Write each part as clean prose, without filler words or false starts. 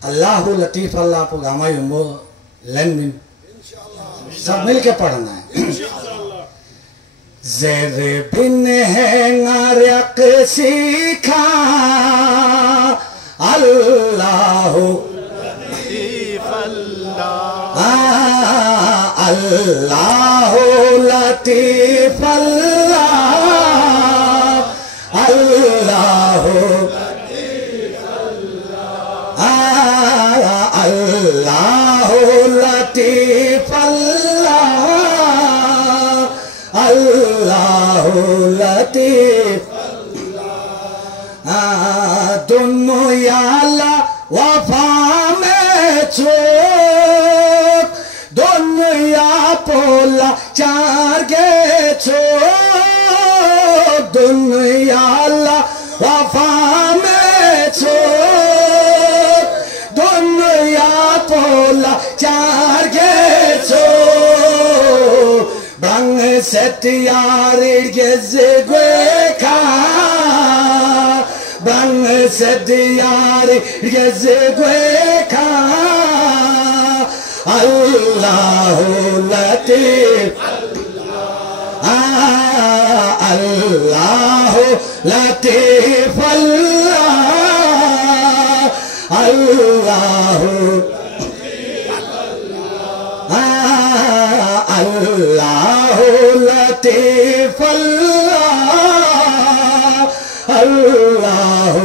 اللہ لطیف اللہ کو گاما یمبو لین من سب مل کے پڑھنا ہے زیر بن ہے نارق سیکھا اللہ لطیف اللہ اللہ لطیف اللہ اللہ اللہ لطیف اللہ اللہ لطیف دنیا اللہ وفا میں چھوک دنیا پولا چار گے چھوک دنیا اللہ وفا میں چھوک دنیا پولا چار گے چھوک برنگ ستیار گزگوے کھا برنگ ستیار گزگوے کھا اللہ لطیف اللہ لطیف اللہ اللہ اللہ لطیف اللہ اللہ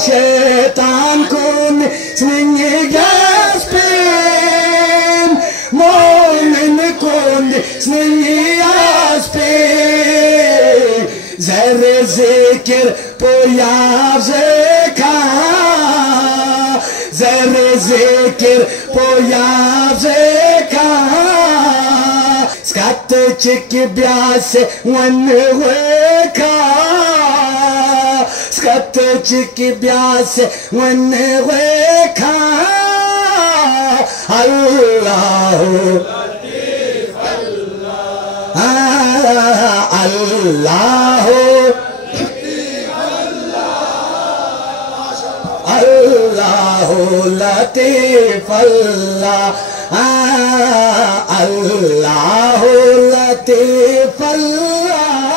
شیطان کن سنگی گیس پین مومن کن سنگی آس پین زیر ذکر پویا زکا زیر ذکر پویا زکا سکت چک بیاس ون وکا سکت چک بیاس ون وکا اللہ اللہ اللہ لطیف اللہ اللہ لطیف اللہ